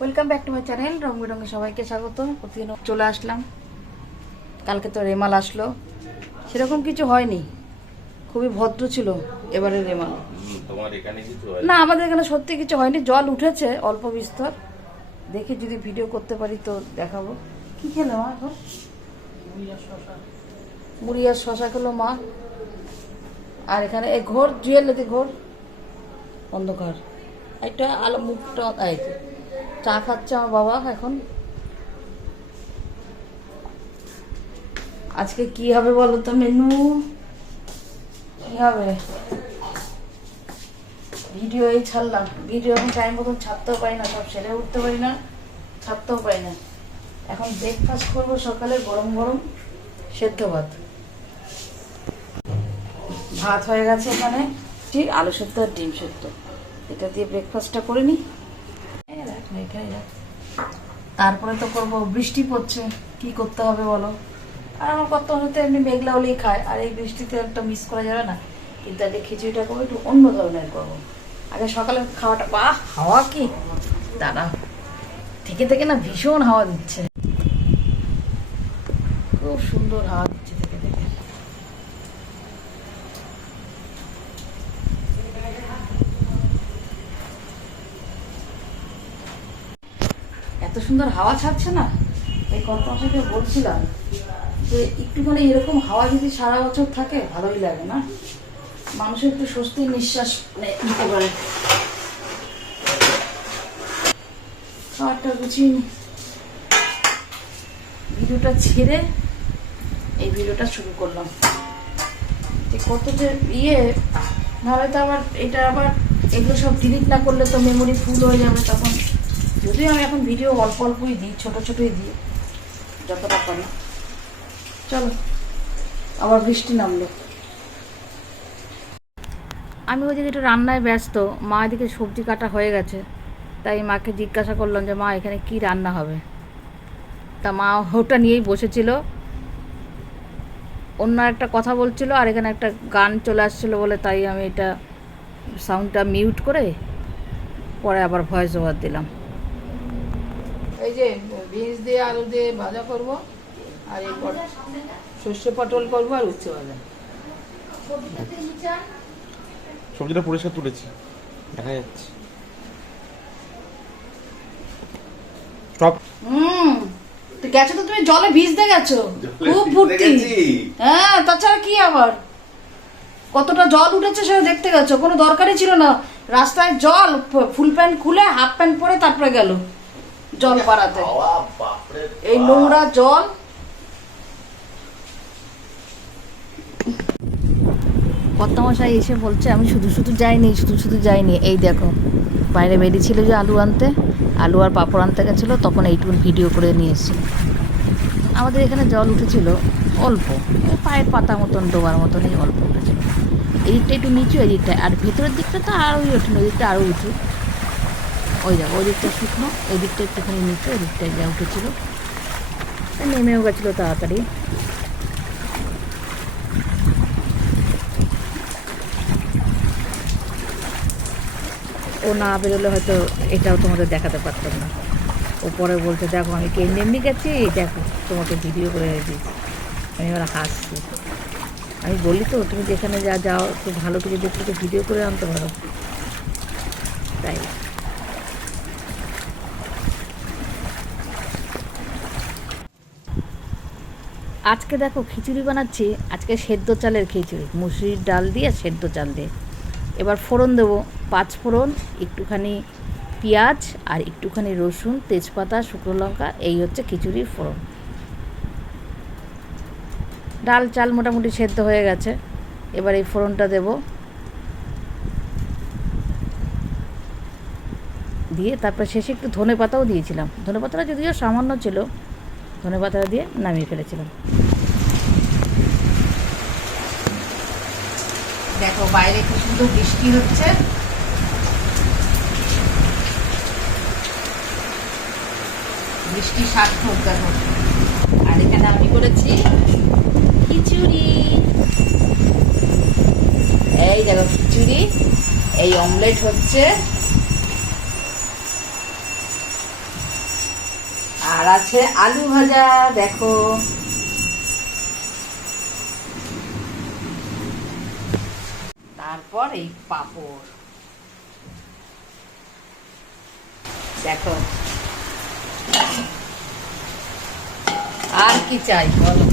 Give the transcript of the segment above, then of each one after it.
Welcome back to my channel রং বেরঙে সবাইকে স্বাগত প্রতিদিন চলে আসলাম। কালকে তো রেমাল আসলো। সেরকম কিছু হয়নি। খুবই ভদ্র ছিল এবারে রেমাল। না আমাদের এখানে সত্যি কিছু হয়নি। জল উঠেছে অল্প বিস্তর। দেখে যদি ভিডিও করতে পারি তো দেখাবো। কি খেলো মা এখন? মুড়ি আর শশা। খেলো মা। আর এখানে এই ঘোর জুয়েলারি ঘোর। অন্ধকার। একটা আলো মুখটা এই চা খাচ্ছে আমার বাবা এখন। আজকে কি হবে বলো তো মেনু? কি হবে? ভিডিও এই ছাড়লাম। ভিডিও এখন টাইম মতন ছাড়তেও পারি না, সব সেরে উঠতে পারি না, ছাড়তেও পারি না। এখন ব্রেকফাস্ট করব সকালে গরম গরম সেদ্ধ ভাত। ভাত হয়ে গেছে এখানে। ঠিক আলু সেদ্ধ আর ডিম সেদ্ধ। এটা দিয়ে ব্রেকফাস্টটা করে নিই। তারপরে তো করব, বৃষ্টি পড়ছে, কি করতে হবে বলো? আর আমার কত হতে এমনি মেঘলা হলেই খায়, আর এই বৃষ্টিতে একটা মিস করা যাবে না। কিন্তু আজকে খিচুড়িটা করব, একটু অন্য ধরনের করব। আগে সকালে খাওয়াটা, বাহ, হাওয়া কি? দাঁড়া, থেকে থেকে না ভীষণ হাওয়া দিচ্ছে। খুব সুন্দর হাওয়া দিচ্ছে থেকে থেকে এত সুন্দর হাওয়া ছাড়ছে না? এই কত মাসে বলছিলাম যে একটুখানি এরকম হাওয়া যদি সারা বছর থাকে, ভালোই লাগে না? মানুষের একটু স্বস্তির নিঃশ্বাস নিতে পারে। খাবারটা গুছিয়ে নি। ভিডিওটা ছেড়ে এই ভিডিওটা শুরু করলাম। যে কত যে ইয়ে নাহলে তো আবার এটা আবার এগুলো সব ডিলিট না করলে তো মেমোরি ফুল হয়ে যাবে তখন। যদিও আমি এখন ভিডিও অল্প অল্পই দিই, ছোটো ছোটোই দিই, যতটা পারি। চলো, আবার বৃষ্টি নামলো। আমি ওই দিকে একটু রান্নায় ব্যস্ত, মা এদিকে সবজি কাটা হয়ে গেছে, তাই মাকে জিজ্ঞাসা করলাম যে, মা, এখানে কি রান্না হবে? তা মা ওটা নিয়েই বসেছিল। অন্য একটা কথা বলছিল, আর এখানে একটা গান চলে আসছিল বলে তাই আমি এটা সাউন্ডটা মিউট করে পরে আবার ভয়েস ওভার দিলাম। এই যে বিনস দিয়ে আলু দিয়ে ভাজা করব আর এই সর্ষে পটল করব আর উচ্ছে ভাজা। সবজিটা পরিষ্কার তুলেছি দেখা যাচ্ছে। স্টপ হুম তো গেছো তো তুমি জলে ভিজতে গেছো খুব ফুর্তি। হ্যাঁ তাছাড়া কি আবার? কতটা জল উঠেছে সেটা দেখতে গেছো কোনো দরকারই ছিল না। রাস্তায় জল ফুল প্যান্ট খুলে হাফ প্যান্ট পরে তারপরে গেল। জল পাড়াতে এই নোংরা জল। কর্তামশাই এসে বলছে আমি শুধু শুধু যাইনি শুধু শুধু যাইনি। এই দেখো বাইরে বেরিয়েছিল যে আলু আনতে আলু আর পাঁপড় আনতে গেছিল তখন এইটুকুন ভিডিও করে নিয়ে এসেছিল আমাদের এখানে জল উঠেছিল অল্প পায়ের পাতা মতন ডোবার মতন এই অল্প উঠেছিল। এদিকটা একটু নিচু এদিকটায় আর ভেতরের দিকটা তো আরোই ওঠেন ওই দিকটা আরও উঁচু। ওই যাব ওই দিকটা শুকনো এই দিকটা একটুখানি নিচু ওই দিকটায় যা উঠেছিল নেমেও গেছিল তাড়াতাড়ি। ও না বেরোলে হয়তো এটাও তোমাদের দেখাতে পারতাম না। ও পরে বলছে, দেখো, আমি কি এমনি গেছি, দেখো, তোমাকে ভিডিও করে দিয়েছি। আমি এবার হাসছি। আমি বলি তো, তুমি যেখানে যা যাও, একটু ভালো কিছু দেখতে ভিডিও করে আনতে পারো। তাই। আজকে দেখো খিচুড়ি বানাচ্ছি, আজকে সেদ্ধ চালের খিচুড়ি, মুসুরির ডাল দিয়ে সেদ্ধ চাল দিয়ে। এবার ফোড়ন দেবো, পাঁচ ফোড়ন, একটুখানি পেঁয়াজ আর একটুখানি রসুন, তেজপাতা, শুকনো লঙ্কা, এই হচ্ছে খিচুড়ির ফোড়ন। ডাল চাল মোটামুটি সেদ্ধ হয়ে গেছে, এবার এই ফোড়নটা দেব। দিয়ে তারপর শেষে একটু ধনে পাতাও দিয়েছিলাম ধনে পাতাটা যদিও সামান্য ছিল ধনে পাতাটা দিয়ে নামিয়ে ফেলেছিলাম। দেখো, বাইরে কি সুন্দর বৃষ্টি হচ্ছে। বৃষ্টি সার্থক, দেখো। আর এখানে আমি করেছি খিচুড়ি। এই দেখো, খিচুড়ি। এই অমলেট হচ্ছে। আর আছে আলু ভাজা, দেখো। তারপর এই পাপড়। দেখো। আর কি চাই, বলো?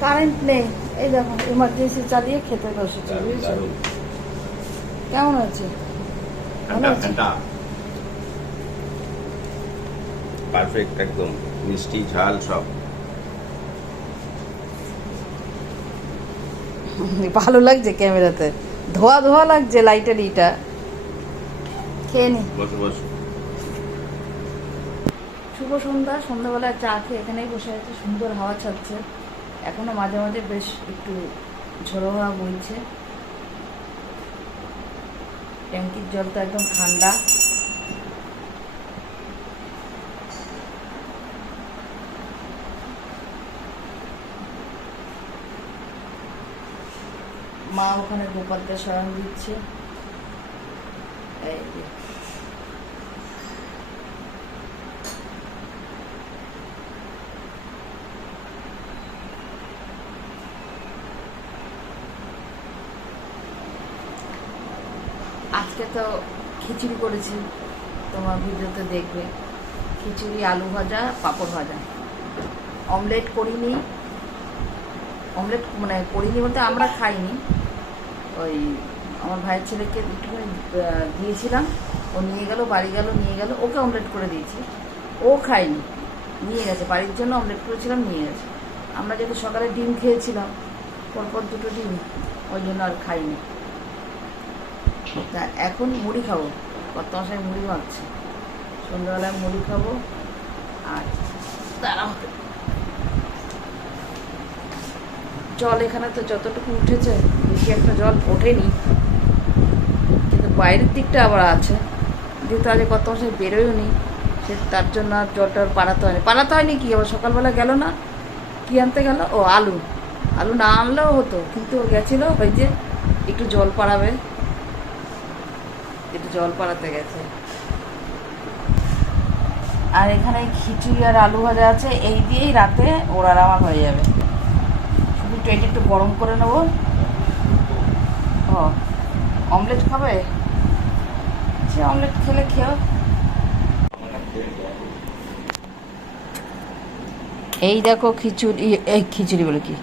কারেন্ট নেই। এই দেখো ইমার্জেন্সি চালিয়ে খেতে বসেছি বুঝেছ কেমন আছে? ভালো পারফেক্ট একদম। মিষ্টি ঝাল সব। ভালো লাগছে ক্যামেরাতে। ধোয়া ধোয়া লাগছে লাইটের ইটা খেয়ে নি। বসো বসো। শুভ সন্ধ্যা সন্ধ্যাবেলায় চা খেয়ে এখানেই বসে আছে সুন্দর হাওয়া ছাড়ছে। এখনও মাঝে মাঝে বেশ একটু ঝোড়ো হাওয়া বইছে। ট্যাঙ্কির জল তো একদম ঠান্ডা। মা ওখানে গোপালকে শয়ন দিচ্ছে। এই আজকে তো খিচুড়ি করেছি। তোমার ভিডিওতে দেখবে। খিচুড়ি, আলু ভাজা, পাঁপড় ভাজা। অমলেট করিনি। অমলেট মানে করিনি বলতে আমরা খাইনি। ওই আমার ভাইয়ের ছেলেকে একটুখানি দিয়েছিলাম। ও নিয়ে গেল, বাড়ি গেল, নিয়ে গেল। ওকে অমলেট করে দিয়েছি। ও খায়নি। নিয়ে গেছে। বাড়ির জন্য অমলেট করেছিলাম, নিয়ে গেছে। আমরা যেহেতু সকালে ডিম খেয়েছিলাম, পরপর দুটো ডিম, ওই জন্য আর খাইনি। তা এখন মুড়ি খাব। বর্তমানে মুড়ি মাখছি সন্ধ্যাবেলায় মুড়ি খাব আর দাঁড়াও। জল এখানে তো যতটুকু উঠেছে, বেশি একটা জল ওঠেনি। কিন্তু বাইরের দিকটা আবার আছে। যেহেতু আজ কত মাসে বেরোয়ও নি, সে তার জন্য আর জলটা পাড়াতে হয়নি। পাড়াতে হয়নি কি? আবার সকালবেলা গেল না? কি আনতে গেল? ও আলু। আলু না আনলেও হতো, কিন্তু গেছিল ওই যে একটু জল পাড়াবে। জল পাড়াতে গেছে। আর এখানে খিচুড়ি আর আলু ভাজা আছে, এই দিয়েই রাতে ওর আমার হয়ে যাবে। শুধু এটা একটু গরম করে নেব। ও অমলেট খাবে? সে অমলেট খেলে খেও এই দেখো খিচুড়ি এই খিচুড়ি বলে কি?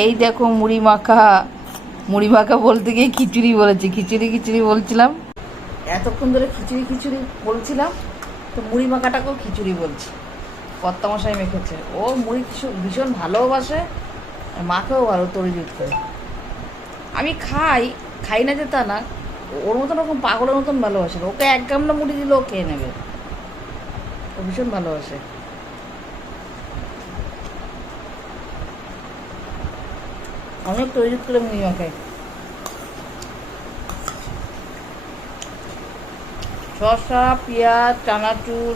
এই দেখো মুড়ি মাখা। মুড়ি মাখা বলতে গিয়ে খিচুড়ি বলেছি। খিচুড়ি খিচুড়ি বলছিলাম। এতক্ষণ ধরে খিচুড়ি খিচুড়ি বলছিলাম, তো মুড়ি মাখাটাকেও খিচুড়ি বলছি। কর্তামশাই মেখেছে। ও মুড়ি ভীষণ- ভীষণ ভালোবাসে মাকেও ভালো তরিজুত করে আমি খাই খাই না যে তা না, ওর মতন ওরকম পাগলের মতন ভালোবাসে। ওকে এক গামলা মুড়ি দিলে ও খেয়ে নেবে। ও ভীষণ ভালোবাসে। অনেক তৈরি করে মুড়ি মাখাই শসা, পেঁয়াজ, চানাচুর।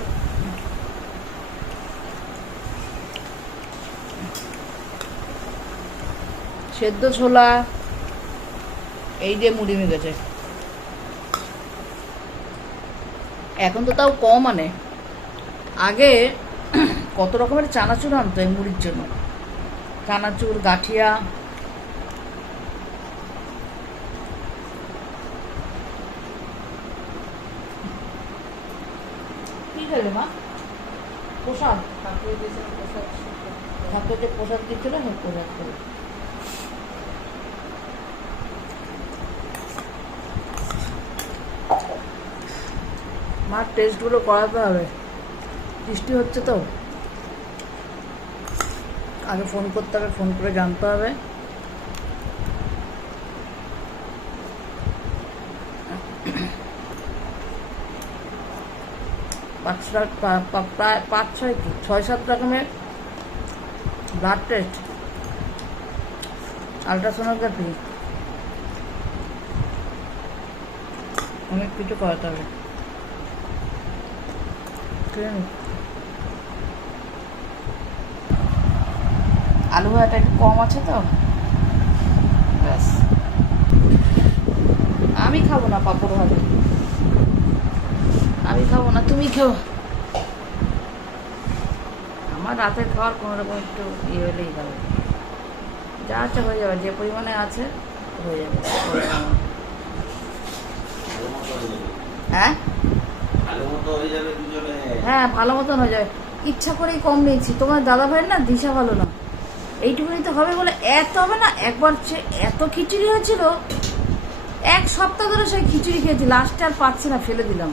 সেদ্ধ ছোলা, এই দিয়ে মুড়ি মেখেছে। এখন তো তাও কম আনে। আগে কত রকমের চানাচুর আনতো এই মুড়ির জন্য? চানাচুর, গাঠিয়া খেলে মা? প্রসাদ? ঠাকুর যে প্রসাদ দিচ্ছিল হ্যাঁ প্রসাদ করে মার টেস্টগুলো করাতে হবে। বৃষ্টি হচ্ছে তো। আগে ফোন করতে হবে ফোন করে জানতে হবে। পাঁচ প্রায় পাঁচ ছয় কি? ছয় সাত রকমের ব্লাড টেস্ট আলট্রাসোনোগ্রাফি অনেক কিছু করাতে হবে। আলু ভাজাটা একটু কম আছে তো? ব্যাস। আমি খাব না পাপড় ভাজা। আমি খাব না, তুমি খেও। আমার রাতের খাওয়ার কোনো রকম একটু ইয়ে হলেই হবে। যা আছে হয়ে যাবে, যে পরিমাণে আছে, হয়ে যাবে। হ্যাঁ? হয়ে, ভালো মতন হয়ে যাবে। ইচ্ছা করেই কম নিয়েছি। তোমার দাদা ভাইয়ের না দিশা ভালো না। এইটুকুনি তো হবে বলে এত হবে না, একবার সে- এত খিচুড়ি হয়েছিল, এক সপ্তাহ ধরে সেই খিচুড়ি খেয়েছি। লাস্টে আর পাচ্ছি না, ফেলে দিলাম।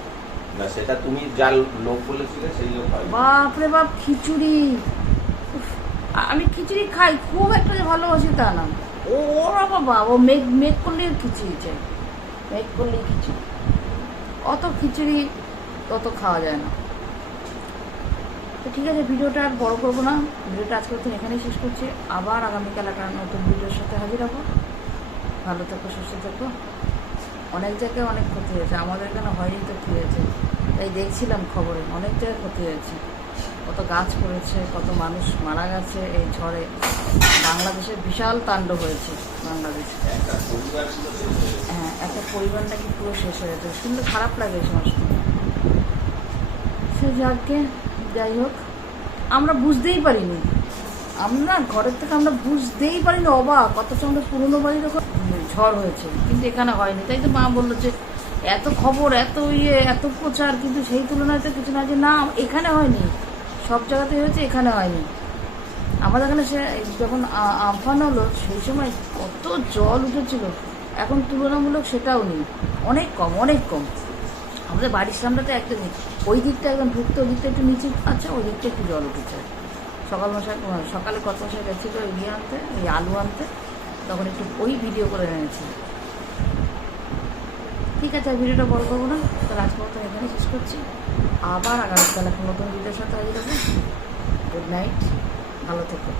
না, সেটা তুমি যা লোক বলেছিলে, সেই লোক হয়। বাপরে বাপ, খিচুড়ি। আমি খিচুড়ি খাই, খুব একটা ভালোবাসি তা না। ও ওরা বাবা, ও মেঘ মেঘ করলেই খিচুড়ি চাই। মেঘ করলেই খিচুড়ি। অত খিচুড়ি তত খাওয়া যায় না। তো ঠিক আছে, ভিডিওটা আর বড় করব না। ভিডিওটা আজকে মতন এখানেই শেষ করছি। আবার আগামীকাল একটা নতুন ভিডিওর সাথে হাজির হব। ভালো থাকো, সুস্থ থেকো। অনেক জায়গায় অনেক ক্ষতি হয়েছে। আমাদের এখানে হয়নি তো কী হয়েছে। তাই দেখছিলাম খবরে, অনেক জায়গায় ক্ষতি হয়েছে। কত গাছ পড়েছে, কত মানুষ মারা গেছে এই ঝড়ে। বাংলাদেশে বিশাল তাণ্ডব হয়েছে বাংলাদেশে। হয়ে, একটা পরিবার নাকি পুরো শেষ হয়ে গেছে। শুনলে খারাপ লাগে সমস্ত। সে যাকে যাই হোক, আমরা বুঝতেই পারিনি। আমরা ঘরের থেকে আমরা বুঝতেই পারিনি, অবাক। অথচ আমরা পুরোনো বাড়ির ঝড় হয়েছে, কিন্তু এখানে হয়নি। তাই তো মা বলল যে, এত খবর, এত ইয়ে এত প্রচার, কিন্তু সেই তুলনায় তো কিছু না যে, না, এখানে হয়নি। সব জায়গাতে হয়েছে, এখানে হয়নি। আমাদের এখানে সে, যখন আমফান হলো, সেই সময় কত জল উঠেছিল। এখন তুলনামূলক সেটাও নেই। অনেক কম অনেক কম। আমাদের বাড়ির সামনেটা একদমই ওই দিকটা একদম ঢুকতে, ওই দিকটা একটু নিচে আছে, ওই দিকটা একটু জল উঠেছে। সকাল মশাই, সকালে কত মশাই গেছিল ইয়ে আনতে এই আলু আনতে। তখন একটু ওই ভিডিও করে এনেছি। ঠিক আছে, আর ভিডিওটা বড় করব না। তো আজকে মতো এখানে শেষ করছি। আবার আগামীকাল একটা নতুন ভিডিওর সাথে হাজির হব। গুড নাইট ভালো থেকো।